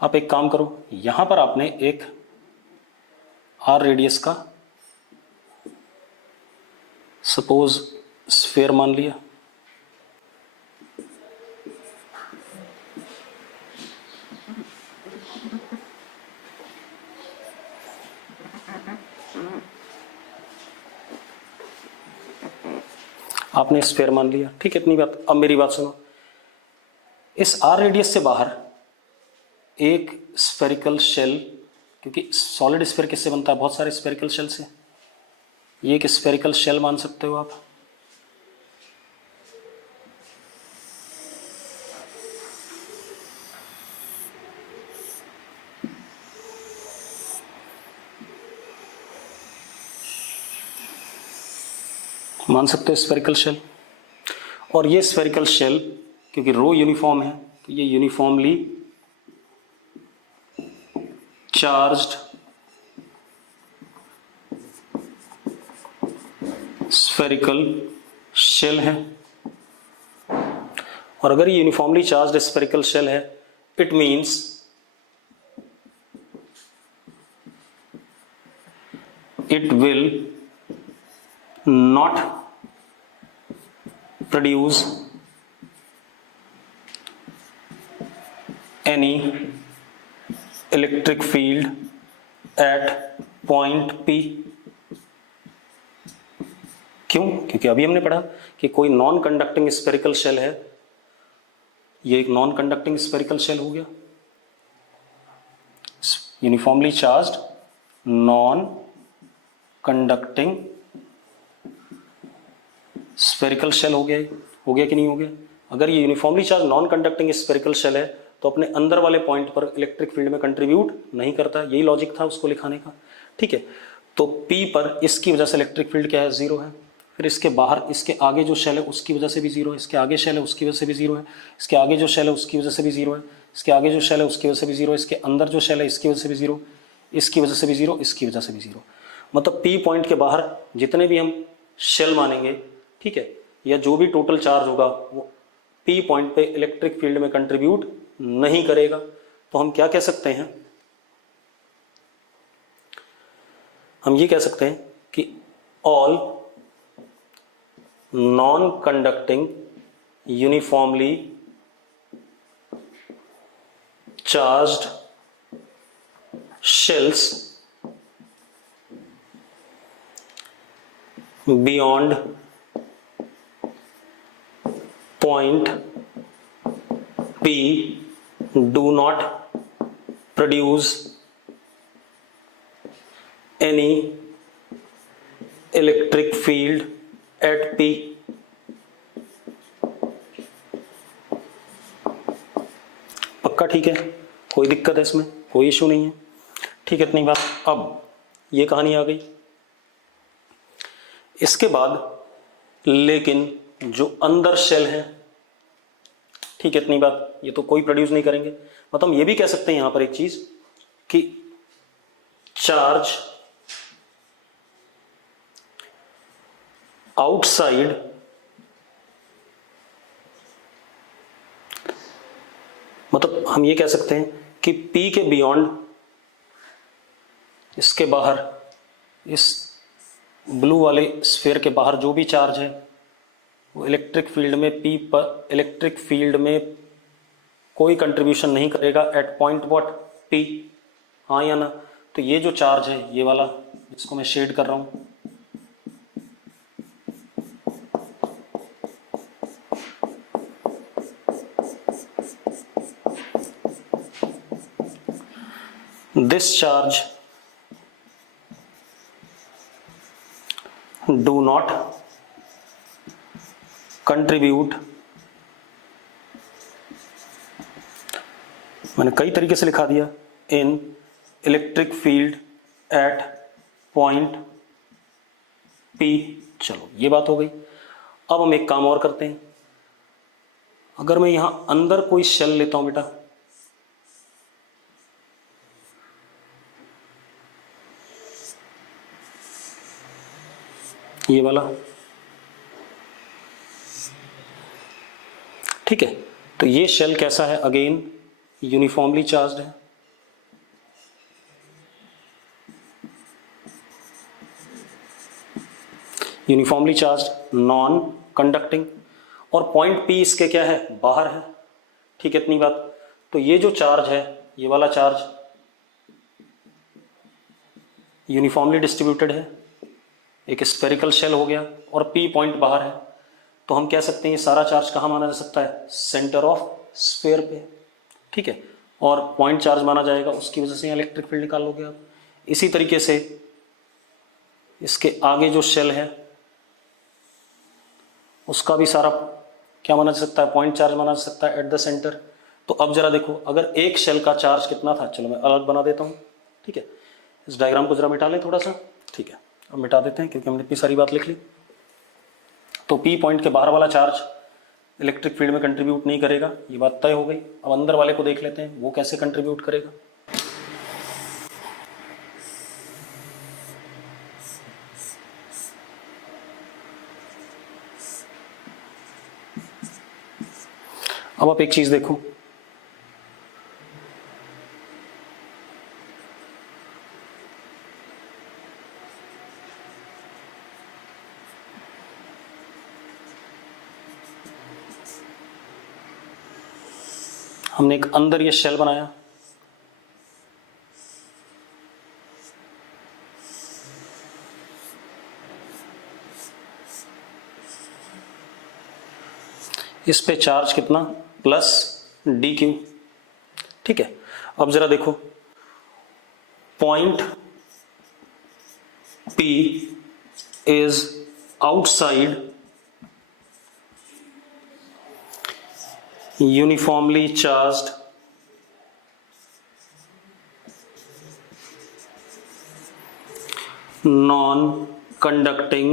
आप एक काम करो, यहां पर आपने एक आर रेडियस का सपोज स्फीयर मान लिया, आपने स्फीयर मान लिया, ठीक है, इतनी बात। अब मेरी बात सुनो, इस आर रेडियस से बाहर एक स्फेरिकल शेल, क्योंकि सॉलिड स्फीयर किससे बनता है, बहुत सारे स्फेरिकल शेल से, ये एक स्फेरिकल शेल मान सकते हो आप। मान सकते हो स्फेरिकल शेल। और ये स्फेरिकल शेल क्योंकि रो यूनिफॉर्म है, तो ये यूनिफॉर्मली चार्ज्ड स्फेरिकल शेल है। और अगर ये यूनिफॉर्मली चार्ज्ड स्फेरिकल शेल है, it means it will not produce any electric field at point P। क्यों? क्योंकि अभी हमने पढ़ा कि कोई नॉन कंडक्टिंग स्फेरिकल शेल है, ये एक नॉन कंडक्टिंग स्फेरिकल शेल हो गया, uniformly charged non conducting spherical shell हो गया कि नहीं हो गया? अगर ये uniformly charge non conducting spherical shell है तो अपने अंदर वाले पॉइंट पर इलेक्ट्रिक फील्ड में कंट्रीब्यूट नहीं करता, यही लॉजिक था उसको लिखाने का, ठीक है। तो P पर इसकी वजह से इलेक्ट्रिक फील्ड क्या है, जीरो है। फिर इसके बाहर, इसके आगे जो शेल है उसकी वजह से भी जीरो है, इसके आगे शेल है उसकी वजह से भी जीरो है, इसके आगे जो शेल है उसकी वजह से भी जीरो है, इसके आगे जो शेल है उसकी वजह से भी जीरो है, इसके अंदर जो शेल है इसकी वजह से भी जीरो, इसकी वजह से भी जीरो, इसकी वजह से भी जीरो। मतलब P पॉइंट के बाहर जितने भी हम शेल मानेंगे, ठीक है, या जो भी टोटल चार्ज होगा वो P पॉइंट पे इलेक्ट्रिक फील्ड में कंट्रीब्यूट नहीं करेगा। तो हम क्या कह सकते हैं, हम ये कह सकते हैं कि all non conducting uniformly charged shells beyond point P do not produce any electric field at P। पक्का? ठीक है, कोई दिक्कत है इसमें, कोई इशू नहीं है, ठीक है, इतनी बात। अब ये कहानी आ गई। इसके बाद लेकिन जो अंदर शेल है, ठीक है, इतनी बात, ये तो कोई प्रोड्यूस नहीं करेंगे। मतलब हम ये भी कह सकते हैं यहां पर एक चीज कि चार्ज आउटसाइड मतलब हम ये कह सकते हैं कि P के बियॉन्ड, इसके बाहर, इस ब्लू वाले स्फीयर के बाहर जो भी चार्ज है वो इलेक्ट्रिक फील्ड में P पर, इलेक्ट्रिक फील्ड में कोई कंट्रीब्यूशन नहीं करेगा एट पॉइंट व्हाट, P। हाँ या ना? तो ये जो चार्ज है, ये वाला जिसको मैं शेड कर रहा हूं, this charge do not contribute, मैंने कई तरीके से लिखा दिया, इन electric field at point P। चलो ये बात हो गई। अब हम एक काम और करते हैं, अगर मैं यहां अंदर कोई शेल लेता हूं बेटा, ये वाला, ठीक है, तो ये शेल कैसा है, अगेन यूनिफॉर्मली चार्ज्ड है, यूनिफॉर्मली चार्ज्ड, नॉन कंडक्टिंग, और पॉइंट पी इसके क्या है, बाहर है। ठीक है, इतनी बात। तो ये जो चार्ज है, ये वाला चार्ज यूनिफॉर्मली डिस्ट्रीब्यूटेड है, एक स्फेरिकल शेल हो गया, और पी पॉइंट बाहर है, तो हम कह सकते हैं ये सारा चार्ज कहाँ माना जा सकता है, सेंटर ऑफ स्फीयर पे। ठीक है, और पॉइंट चार्ज माना जाएगा, उसकी वजह से इलेक्ट्रिक फील्ड निकाल लोगे आप। इसी तरीके से इसके आगे जो शेल है उसका भी सारा क्या माना जा सकता है, पॉइंट चार्ज माना जा सकता है एट द सेंटर। तो अब जरा देखो, अगर एक शेल का चार्ज कितना था, चलो मैं अलग बना देता हूँ। ठीक है, इस डायग्राम को जरा मिटा लें थोड़ा सा। ठीक है, अब मिटा देते हैं क्योंकि हमने इतनी सारी बात लिख ली। तो पी पॉइंट के बाहर वाला चार्ज इलेक्ट्रिक फील्ड में कंट्रीब्यूट नहीं करेगा, ये बात तय हो गई। अब अंदर वाले को देख लेते हैं वो कैसे कंट्रीब्यूट करेगा। अब आप एक चीज देखो, हमने एक अंदर ये शेल बनाया, इस पे चार्ज कितना, प्लस डी क्यू। ठीक है, अब जरा देखो, point P is outside uniformly charged non-conducting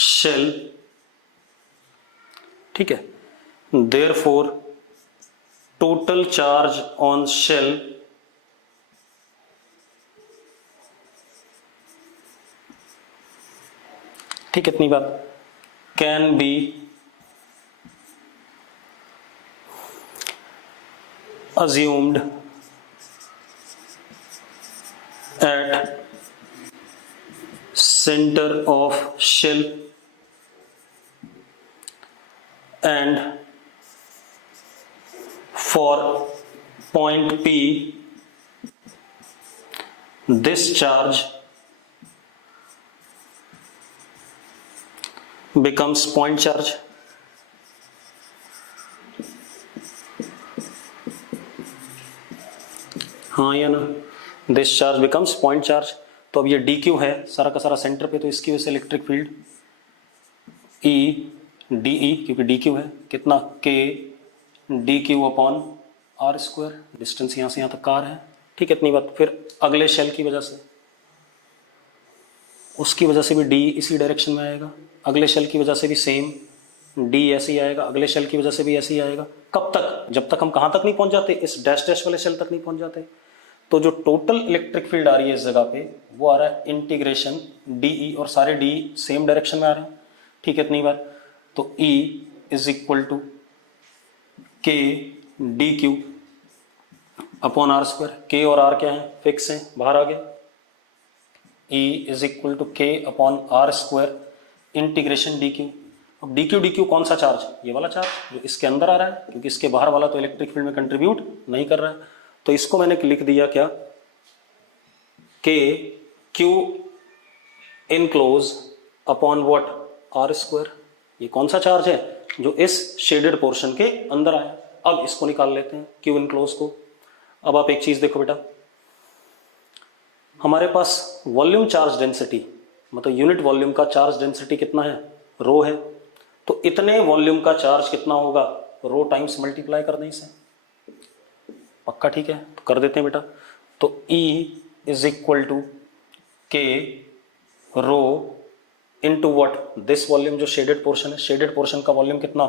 shell। ठीक है, therefore total charge on shell ठीक है, इतनी बात, can be assumed at center of shell and for point P this charge becomes point charge। हाँ या ना, this charge becomes point charge. तो अब ये डी क्यू है सारा का सारा सेंटर पे, तो इसकी वजह से electric field E D E, क्योंकि डी क्यू है कितना, K D Q upon R square, distance यहाँ से यहाँ तक कार है। ठीक है, इतनी बात। फिर अगले शेल की वजह से, उसकी वजह से भी डी इसी डायरेक्शन में आएगा, अगले शेल की वजह से भी सेम डी ऐसे ही आएगा, अगले शेल की वजह से भी ऐसे ही आएगा। कब तक, जब तक हम कहाँ तक नहीं पहुंच जाते, इस डैश डैश वाले शेल तक नहीं पहुंच जाते। तो जो टोटल इलेक्ट्रिक फील्ड आ रही है इस जगह पे, वो आ रहा है इंटीग्रेशन डी ई, और सारे डी सेम डायरेक्शन में आ रहे हैं। ठीक है, इतनी बार। तो E is equal to K D Q upon R square. K और आर क्या है, फिक्स है, बाहर आ गया। E is equal to K upon R square integration D Q. अब डी क्यू कौन सा चार्ज, ये वाला चार्ज जो इसके अंदर आ रहा है, क्योंकि इसके बाहर वाला तो इलेक्ट्रिक फील्ड में कंट्रीब्यूट नहीं कर रहा है। तो इसको मैंने लिख दिया क्या, K Q enclosed upon what, are square. ये कौन सा चार्ज है, जो इस शेडेड पोर्शन के अंदर आया। अब इसको निकाल लेते हैं, क्यू इनक्लोज को। अब आप एक चीज देखो बेटा, हमारे पास वॉल्यूम चार्ज डेंसिटी, मतलब यूनिट वॉल्यूम का चार्ज डेंसिटी कितना है, रो है। तो इतने वॉल्यूम का चार्ज कितना होगा, रो टाइम्स मल्टीप्लाई कर दें इसे, पक्का। ठीक है, तो कर देते हैं बेटा। तो E इज इक्वल टू के rho into what, this volume जो शेडेड पोर्शन है, शेडेड पोर्शन का वॉल्यूम कितना,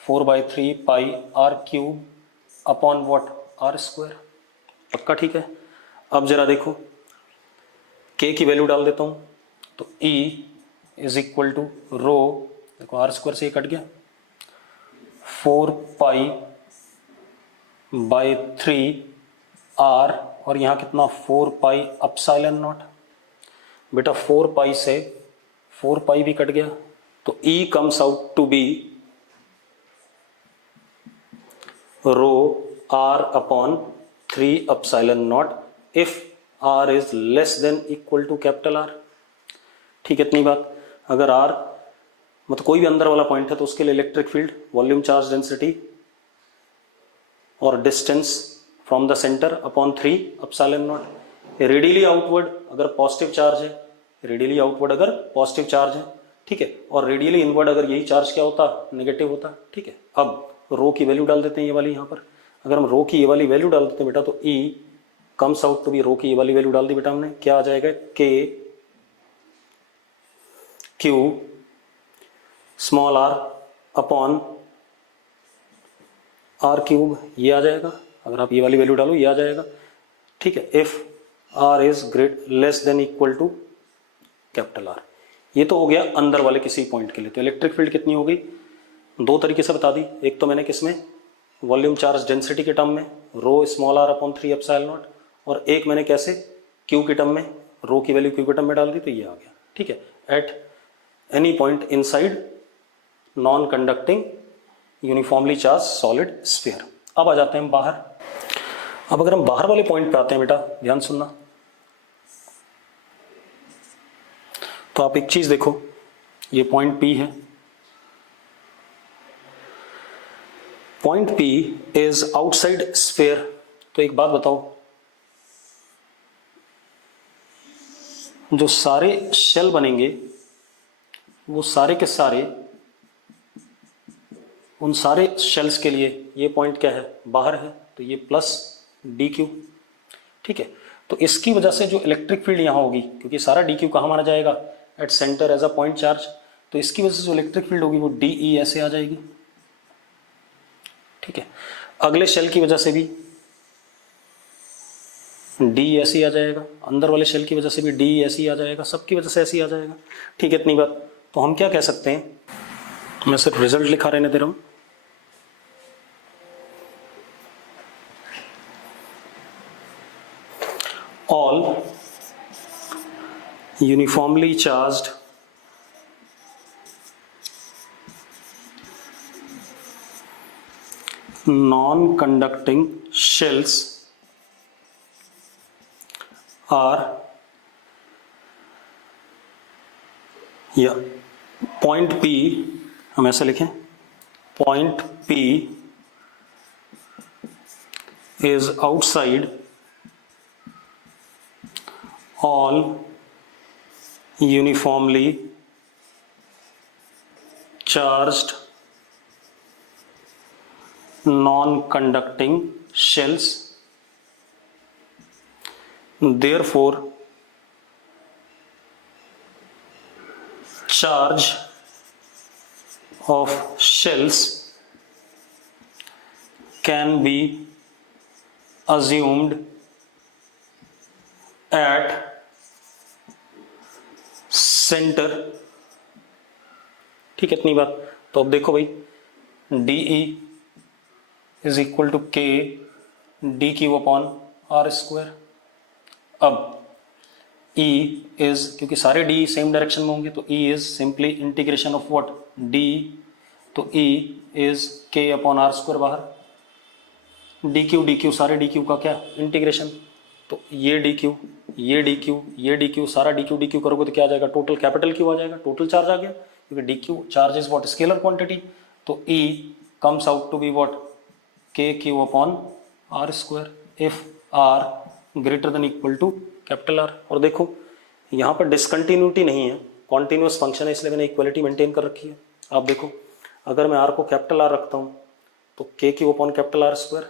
4/3 pi are cube upon what, are square, पक्का। ठीक है, अब जरा देखो, के की वैल्यू डाल देता हूं। तो E इज इक्वल टू रो, देखो आर स्क्वायर से ये कट गया, 4π/3r और यहाँ कितना 4πε0। बेटा 4π से 4π भी कट गया तो E comes out to be ρr/3ε0 if r is less than equal to capital R। ठीक है, इतनी बात। अगर R मतलब कोई भी अंदर वाला पॉइंट है तो उसके लिए electric field, volume charge density और distance from the centre upon 3ε0। Radially outward अगर पॉजिटिव चार्ज है, रेडियली आउटवर्ड अगर पॉजिटिव चार्ज है, ठीक है, और रेडियली इनवर्ड अगर यही चार्ज क्या होता, नेगेटिव होता। ठीक है, अब रो की वैल्यू डाल देते हैं ये वाली। यहाँ पर अगर हम रो की ये वाली वैल्यू डाल देते हैं बेटा तो E comes out to be, rho की ये वाली वैल्यू डाल दी बेटा हमने, क्या आ जाएगा K Q small r upon r³, ये आ जाएगा। अगर आप ये वाली वैल्यू डालो ये आ जाएगा। ठीक है, if r is great less than equal to capital R। ये तो हो गया अंदर वाले किसी पॉइंट के लिए। तो इलेक्ट्रिक फील्ड कितनी हो गई, दो तरीके से बता दी। एक तो मैंने किसमें, वॉल्यूम चार्ज डेंसिटी के टर्म में रो स्मॉल r अपॉन 3ε0, और एक मैंने कैसे, Q के टर्म में, रो की वैल्यू Q के टर्म में डाल दी तो ये आ गया। ठीक है, at any point inside non conducting uniformly charge solid sphere. अब आ जाते हैं हम बाहर। अब अगर हम बाहर वाले पॉइंट पे आते हैं बेटा, ध्यान सुनना। तो आप एक चीज देखो, ये पॉइंट P है, point P is outside sphere. तो एक बात बताओ, जो सारे शेल बनेंगे वो सारे के सारे, उन सारे शेल्स के लिए ये पॉइंट क्या है, बाहर है, तो ये प्लस dq। ठीक है, तो इसकी वजह से जो इलेक्ट्रिक फील्ड यहाँ होगी, क्योंकि सारा dq कहाँ माना जाएगा, at centre as a point charge, तो इसकी वजह से जो इलेक्ट्रिक फील्ड होगी वो dE ऐसे आ जाएगी। ठीक है, अगले शेल की वजह से भी D ऐसे ही आ जाएगा, अंदर वाले शेल की वजह से भी D ऐसे ही आ जाएगा, सबकी वजह से ऐसे ही आ जाएगा। ठीक है, इतनी बात। तो हम क्या कह सकते हैं, मैं सिर्फ रिजल्ट लिखा रहने दे रहा हूं। All uniformly charged non-conducting shells are, या पॉइंट P, हम ऐसे लिखें, point P is outside all uniformly charged non-conducting shells, therefore charge of shells can be assumed at center। ठीक है, इतनी बात। तो अब देखो भाई, DE is equal to K dQ upon R²। अब E इज, क्योंकि सारे D सेम डायरेक्शन में होंगे, तो E is simply integration of what, D, तो E is K upon R² बाहर, dQ सारे dQ का क्या, इंटीग्रेशन, तो ये dQ, ये dQ, ये dQ, सारा dQ करोगे तो क्या आ जाएगा, टोटल कैपिटल Q आ जाएगा, टोटल चार्ज आ गया, क्योंकि dQ charge is what, scalar quantity, तो E comes out to be what, KQ upon R² if R greater than equal to capital R। और देखो यहाँ पर डिसकंटिन्यूटी नहीं है, कॉन्टिन्यूस फंक्शन है, इसलिए मैंने इक्वलिटी मेंटेन कर रखी है। आप देखो, अगर मैं R को कैपिटल R रखता हूँ तो KQ अपॉन कैपिटल R²,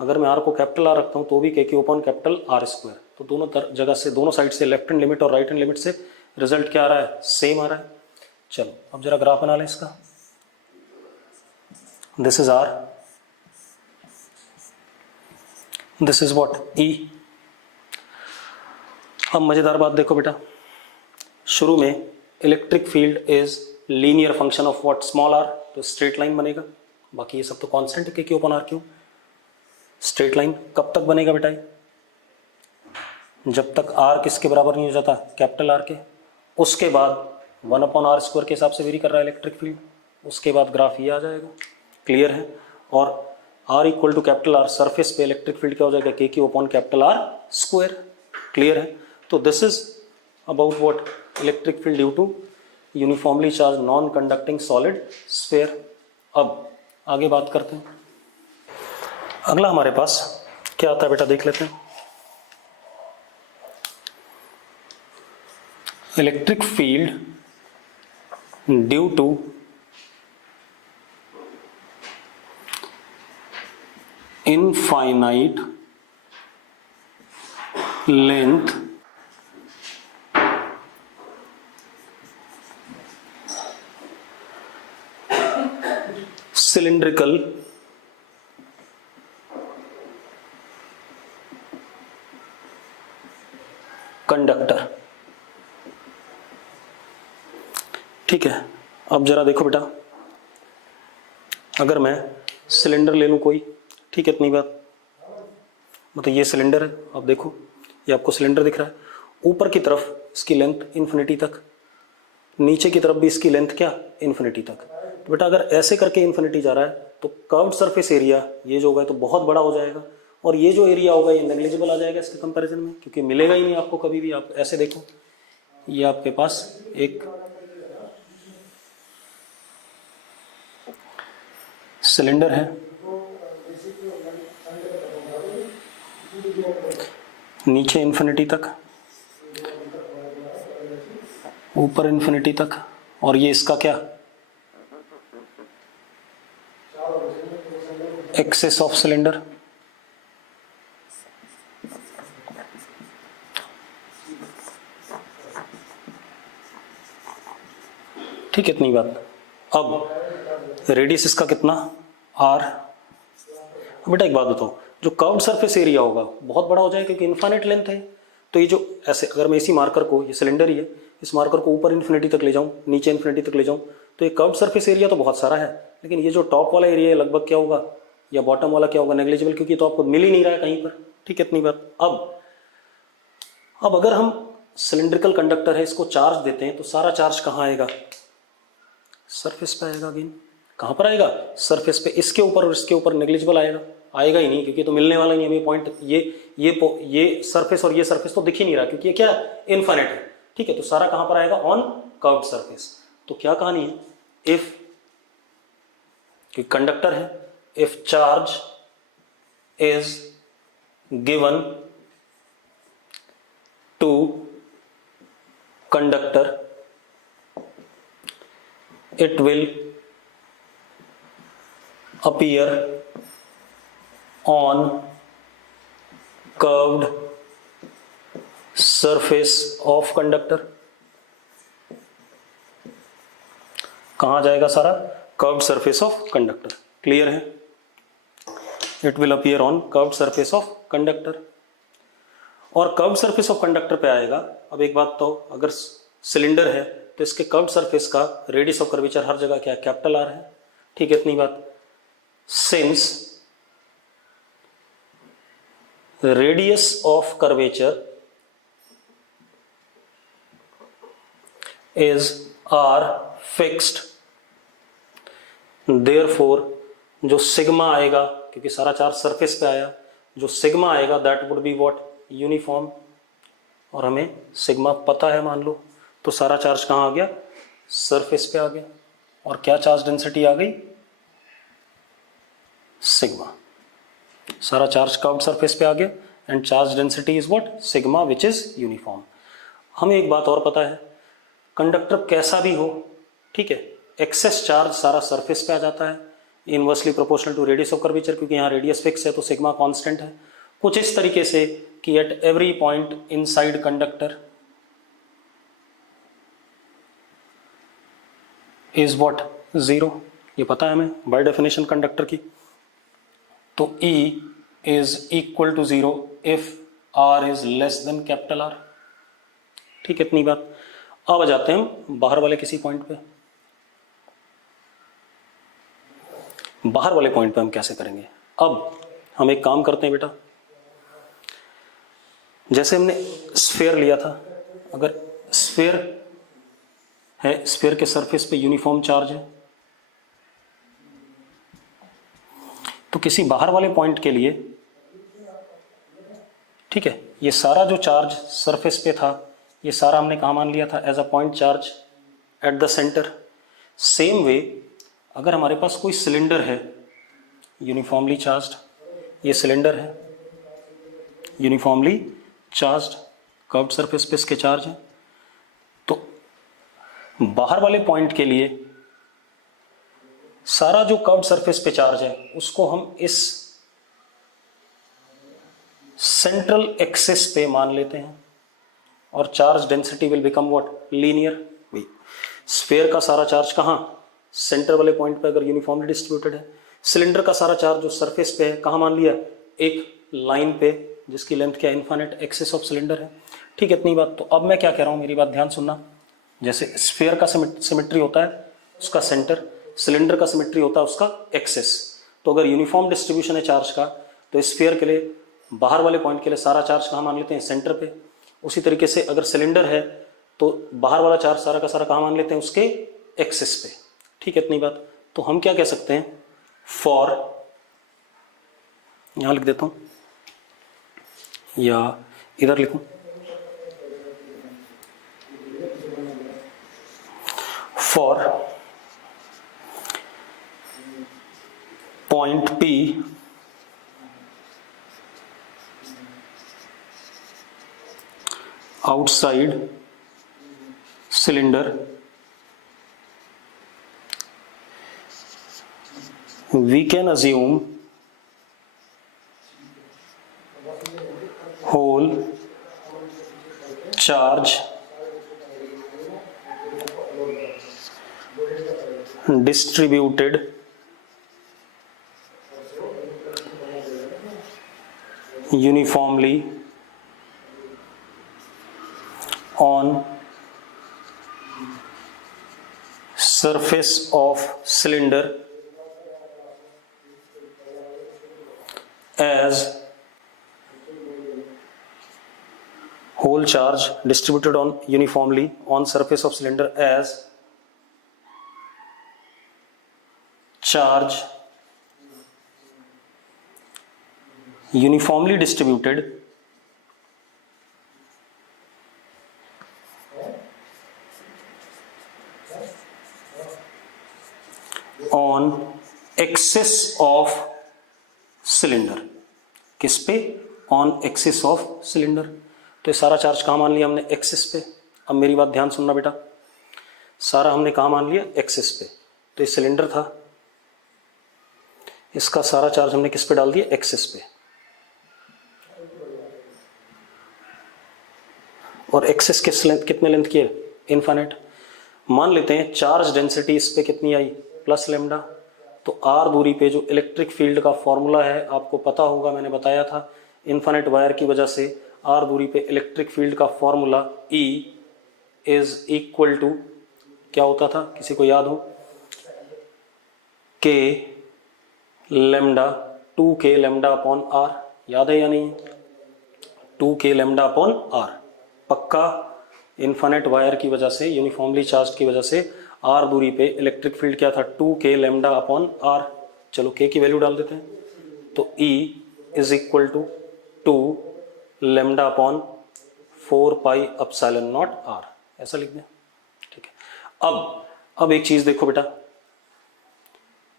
अगर मैं R को कैपिटल R रखता हूँ तो भी KQ अपॉन कैपिटल R²। तो दोनों जगह से, दोनों साइड से, लेफ्ट हैंड लिमिट और राइट हैंड लिमिट से रिजल्ट क्या आ रहा है, सेम आ रहा है। चलो अब जरा ग्राफ बना लें इसका। This is R, this is what, E। अब मजेदार बात देखो बेटा, शुरू में electric field is linear function of what, small r, तो स्ट्रेट लाइन बनेगा, बाकी ये सब तो कांस्टेंट है, K upon R Q. Straight line कब तक बनेगा बेटा ये? जब तक आर किसके बराबर नहीं हो जाता, कैपिटल आर के। उसके बाद 1/r² के हिसाब से वेरी कर रहा है इलेक्ट्रिक फील्ड, उसके बाद ग्राफ ये आ जाएगा। क्लियर है? और R equal to capital R, surface पे इलेक्ट्रिक फील्ड क्या हो जाएगा, K Q upon capital R square. Clear है? तो this is about what, electric field due to uniformly charge non conducting solid sphere. अब आगे बात करते हैं। अगला हमारे पास क्या आता है बेटा, देख लेते हैं। Electric field due to infinite length cylindrical conductor. ठीक है, अब जरा देखो बेटा, अगर मैं सिलेंडर ले लूं कोई, ठीक है, इतनी बात, मतलब ये सिलेंडर है, अब देखो ये आपको सिलेंडर दिख रहा है, ऊपर की तरफ इसकी लेंथ इन्फिनिटी तक, नीचे की तरफ भी इसकी लेंथ क्या, इन्फिनिटी तक। तो बेटा अगर ऐसे करके इन्फिनिटी जा रहा है तो कर्व्ड सरफेस एरिया ये जो होगा तो बहुत बड़ा हो जाएगा, और ये जो एरिया होगा ये नेग्लिजिबल आ जाएगा इसके कंपैरिजन में, क्योंकि मिलेगा ही नहीं आपको कभी भी। आप ऐसे देखो, ये आपके पास एक सिलेंडर है, नीचे इन्फिनिटी तक, ऊपर इन्फिनिटी तक, और ये इसका क्या, एक्सेस ऑफ सिलेंडर। ठीक है, इतनी बात। अब रेडियस इसका कितना, आर। बेटा एक बात बताओ, जो कर्व्ड सरफेस एरिया होगा बहुत बड़ा हो जाएगा क्योंकि इनफाइनाइट लेंथ है। तो ये जो ऐसे, अगर मैं इसी मार्कर को, ये सिलेंडर ही है, इस मार्कर को ऊपर इन्फिनिटी तक ले जाऊं, नीचे इन्फिनिटी तक ले जाऊं, तो ये कर्व्ड सरफेस एरिया तो बहुत सारा है, लेकिन ये जो टॉप वाला एरिया है लगभग क्या होगा, या बॉटम वाला क्या होगा, नेग्लिजिबल, क्योंकि तो आपको मिल ही नहीं रहा है कहीं पर। ठीक है, इतनी बात। अब अगर हम सिलिंड्रिकल कंडक्टर है, इसको चार्ज देते हैं तो सारा चार्ज कहाँ आएगा, सरफेस पे आएगा। अगेन कहाँ पर आएगा, सरफेस पे। इसके ऊपर और इसके ऊपर नेग्लिजिबल आएगा, आएगा ही नहीं, क्योंकि तो मिलने वाला नहीं हमें पॉइंट। ये सरफेस और ये सरफेस तो दिख ही नहीं रहा, क्योंकि ये क्या, इनफाइनाइट है। ठीक है, तो सारा कहाँ पर आएगा, ऑन कर्व्ड सरफेस। तो क्या कहानी है, इफ कंडक्टर है, if charge is given to conductor, it will appear on curved surface of conductor। कहां जाएगा सारा, curved surface of conductor। Clear है, it will appear on curved surface of conductor। और कर्व्ड सरफेस ऑफ कंडक्टर पे आएगा। अब एक बात तो, अगर सिलेंडर है तो इसके कर्व्ड सरफेस का रेडियस ऑफ कर्वेचर हर जगह क्या है, कैपिटल आर है। ठीक है, इतनी बात। Since radius of curvature is R fixed, therefore जो सिग्मा आएगा, क्योंकि सारा चार्ज सरफेस पे आया, जो सिग्मा आएगा that would be what, uniform. और हमें सिग्मा पता है मान लो, तो सारा चार्ज कहाँ आ गया, सरफेस पे आ गया। और क्या चार्ज डेंसिटी आ गई, सिग्मा। सारा चार्ज कर्व्ड सरफेस पे आ गया, and charge density is what, sigma, which is uniform. हमें एक बात और पता है, कंडक्टर कैसा भी हो, ठीक है, एक्सेस चार्ज सारा सरफेस पे आ जाता है, inversely proportional to radius of curvature, क्योंकि यहाँ रेडियस फिक्स है तो सिग्मा कांस्टेंट है। कुछ इस तरीके से कि eight every point inside conductor is what, zero. ये पता है हमें बाय डेफिनेशन कंडक्टर की। तो E is equal to zero if R is less than capital R। ठीक है, इतनी बात। अब आ जाते हैं हम बाहर वाले किसी पॉइंट पे। बाहर वाले पॉइंट पे हम कैसे करेंगे। अब हम एक काम करते हैं बेटा, जैसे हमने स्फीयर लिया था, अगर स्फीयर है, स्फीयर के सरफेस पे यूनिफॉर्म चार्ज है, तो किसी बाहर वाले पॉइंट के लिए, ठीक है, ये सारा जो चार्ज सरफेस पे था ये सारा हमने कहाँ मान लिया था, as a point charge at the centre. Same way अगर हमारे पास कोई सिलेंडर है यूनिफॉर्मली चार्ज्ड, ये सिलेंडर है यूनिफॉर्मली चार्ज्ड, कर्व्ड सरफेस पे इसके चार्ज है, तो बाहर वाले पॉइंट के लिए सारा जो कर्व्ड सरफेस पे चार्ज है उसको हम इस सेंट्रल एक्सिस पे मान लेते हैं, और charge density will become what, linear. Sphere का सारा चार्ज कहाँ, सेंटर वाले पॉइंट पे अगर यूनिफॉर्मली डिस्ट्रीब्यूटेड है। सिलेंडर का सारा चार्ज जो सरफेस पे है कहाँ मान लिया, एक लाइन पे जिसकी लेंथ क्या, इनफाइनाइट एक्सिस ऑफ सिलेंडर है। ठीक है, इतनी बात। तो अब मैं क्या कह रहा हूँ, मेरी बात ध्यान सुनना। जैसे स्फीयर का सिमेट्री होता है उसका सेंटर, सिलेंडर का सिमेट्री होता है उसका एक्सिस। तो अगर यूनिफॉर्म डिस्ट्रीब्यूशन है चार्ज का, तो स्फीयर के लिए बाहर वाले पॉइंट के लिए सारा चार्ज कहाँ मान लेते हैं, सेंटर पे। उसी तरीके से अगर सिलेंडर है तो बाहर वाला चार्ज सारा का सारा कहाँ मान लेते हैं, उसके एक्सिस पे। ठीक है, इतनी बात। तो हम क्या कह सकते हैं, फॉर, यहां लिख देता हूं या इधर लिखूं, for point P outside cylinder, we can assume whole charge distributed uniformly on surface of cylinder as whole charge distributed on uniformly on surface of cylinder as charge uniformly distributed on axis of cylinder. किस पे, on axis of cylinder. तो ये सारा charge कहाँ मान लिया हमने, axis पे। अब मेरी बात ध्यान सुनना बेटा, सारा हमने कहाँ मान लिया, एक्सिस पे। तो ये सिलेंडर था, इसका सारा चार्ज हमने किस पे डाल दिया, एक्सिस पे। और एक्सिस किस लेंथ, कितने लेंथ की है, इनफाइनाइट। मान लेते हैं चार्ज डेंसिटी इस पे कितनी आई, प्लस लेमडा। तो आर दूरी पे जो इलेक्ट्रिक फील्ड का फॉर्मूला है आपको पता होगा, मैंने बताया था, इनफाइनाइट वायर की वजह से आर दूरी पे इलेक्ट्रिक फील्ड का formula E is equal to क्या होता था, किसी को याद हो, के lambda, 2k lambda upon are. याद है या नहीं, 2k लेमडा अपॉन आर। पक्का, इनफाइनाइट वायर की वजह से, यूनिफॉर्मली चार्ज की वजह से आर दूरी पे इलेक्ट्रिक फील्ड क्या था, 2k लेमडा अपॉन आर। चलो k की वैल्यू डाल देते हैं, तो E is equal to 2 lambda upon 4 pi epsilon naught R, ऐसा लिख दें। ठीक है, अब एक चीज देखो बेटा,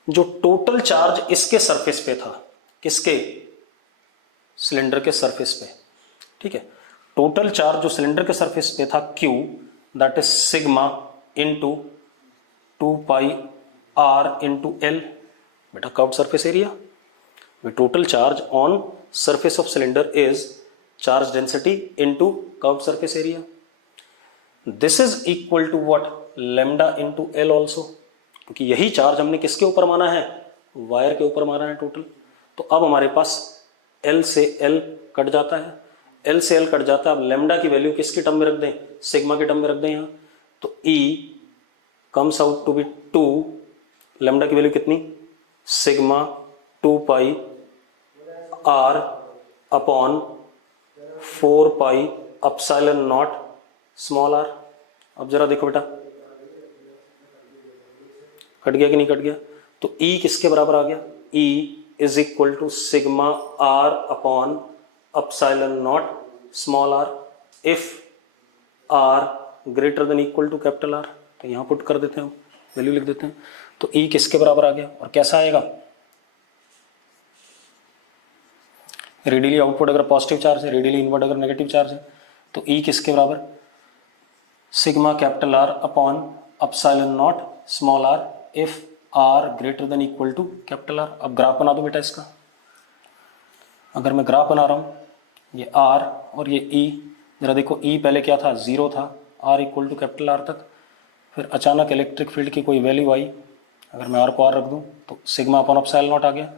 जो टोटल चार्ज इसके सरफेस पे था, किसके, सिलेंडर के सरफेस पे। ठीक है, टोटल चार्ज जो सिलेंडर के सरफेस पे था Q, that is sigma into 2 pi R into L। बेटा curved surface area, total charge on surface of cylinder is charge density into curved surface area. This is equal to what, lambda into L also, क्योंकि यही charge हमने किसके ऊपर माना है, wire के ऊपर माना है टोटल। तो अब हमारे पास L से L कट जाता है, L से L कट जाता है। अब लेमडा की वैल्यू किसकी टर्म में रख दें, सिग्मा की टर्म में रख दें यहाँ, तो E comes out to be 2, lambda की वैल्यू कितनी, sigma 2 pi r upon 4 pi epsilon naught small r। अब जरा देखो बेटा, कट गया कि नहीं कट गया? तो E किसके बराबर आ गया? E is equal to sigma r upon epsilon naught small r if r greater than equal to capital R। तो यहां पुट कर देते हैं, वैल्यू लिख देते हैं। तो E किसके बराबर आ गया और कैसा आएगा? रेडियली आउटपुट अगर पॉजिटिव चार्ज है, रेडियली इनवर्ट अगर नेगेटिव चार्ज है, तो E किसके बराबर? Sigma capital R upon epsilon naught small r if r greater than equal to capital R। अब ग्राफ बना दो बेटा इसका। अगर मैं ग्राफ बना रहा हूं, ये R और ये E, जरा देखो E पहले क्या था? 0 था, R equal to capital R तक। फिर अचानक इलेक्ट्रिक फील्ड की कोई वैल्यू आई, अगर मैं R को R रख दूं तो सिग्मा अपॉन एप्सिलॉन नॉट आ गया,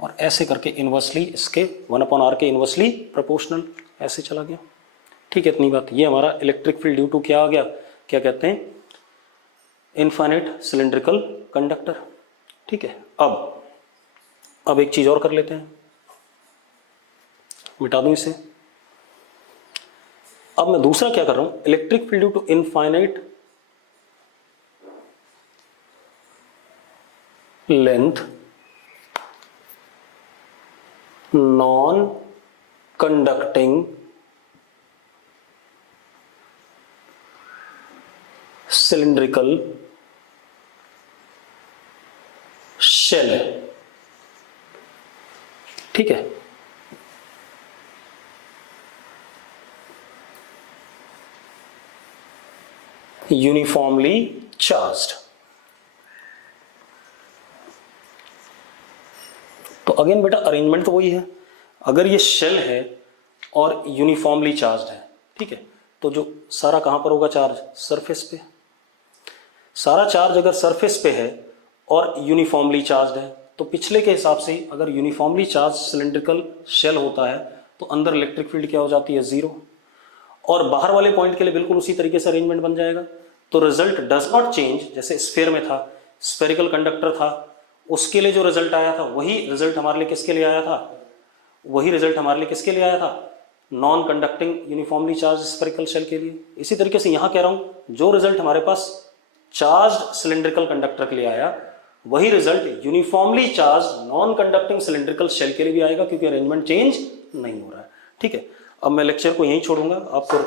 और ऐसे करके इन्वर्सली इसके 1 अपॉन R के इन्वर्सली प्रोपोर्शनल ऐसे चला गया। ठीक है, इतनी बात। ये हमारा इलेक्ट्रिक फील्ड ड्यू टू क्या आ गया? क्या कहते हैं? Infinite cylindrical conductor. ठीक है, अब एक चीज और कर लेते हैं, मिटा दूं इसे। अब मैं दूसरा क्या कर रहा हूं? Electric field due to infinite length non conducting cylindrical shell. ठीक है, यूनिफॉर्मली चार्ज्ड। तो अगेन बेटा अरेंजमेंट तो वही है। अगर ये शेल है और यूनिफॉर्मली चार्ज्ड है, ठीक है, तो जो सारा कहां पर होगा चार्ज? सरफेस पे। सारा चार्ज अगर सरफेस पे है और यूनिफॉर्मली चार्ज्ड है, तो पिछले के हिसाब से अगर यूनिफॉर्मली चार्ज सिलिंड्रिकल शेल होता है तो अंदर इलेक्ट्रिक फील्ड क्या हो जाती है? 0। और बाहर वाले पॉइंट के लिए बिल्कुल उसी तरीके से अरेंजमेंट बन जाएगा। तो रिजल्ट डज नॉट चेंज। जैसे स्फीयर में था, स्फेरिकल कंडक्टर था, उसके लिए जो रिजल्ट आया था वही रिजल्ट हमारे लिए किसके लिए आया था? वही रिजल्ट हमारे लिए किसके लिए आया था? Non conducting uniformly charge spherical shell के लिए। इसी तरीके से यहां कह रहा हूं, जो रिजल्ट हमारे पास चार्ज्ड सिलिंड्रिकल कंडक्टर के लिए आया, वही result uniformly charge non conducting cylindrical shell के लिए भी आएगा, क्योंकि अरेंजमेंट चेंज नहीं हो रहा है। ठीक है, अब मैं लेक्चर को यहीं छोड़ूंगा, आपको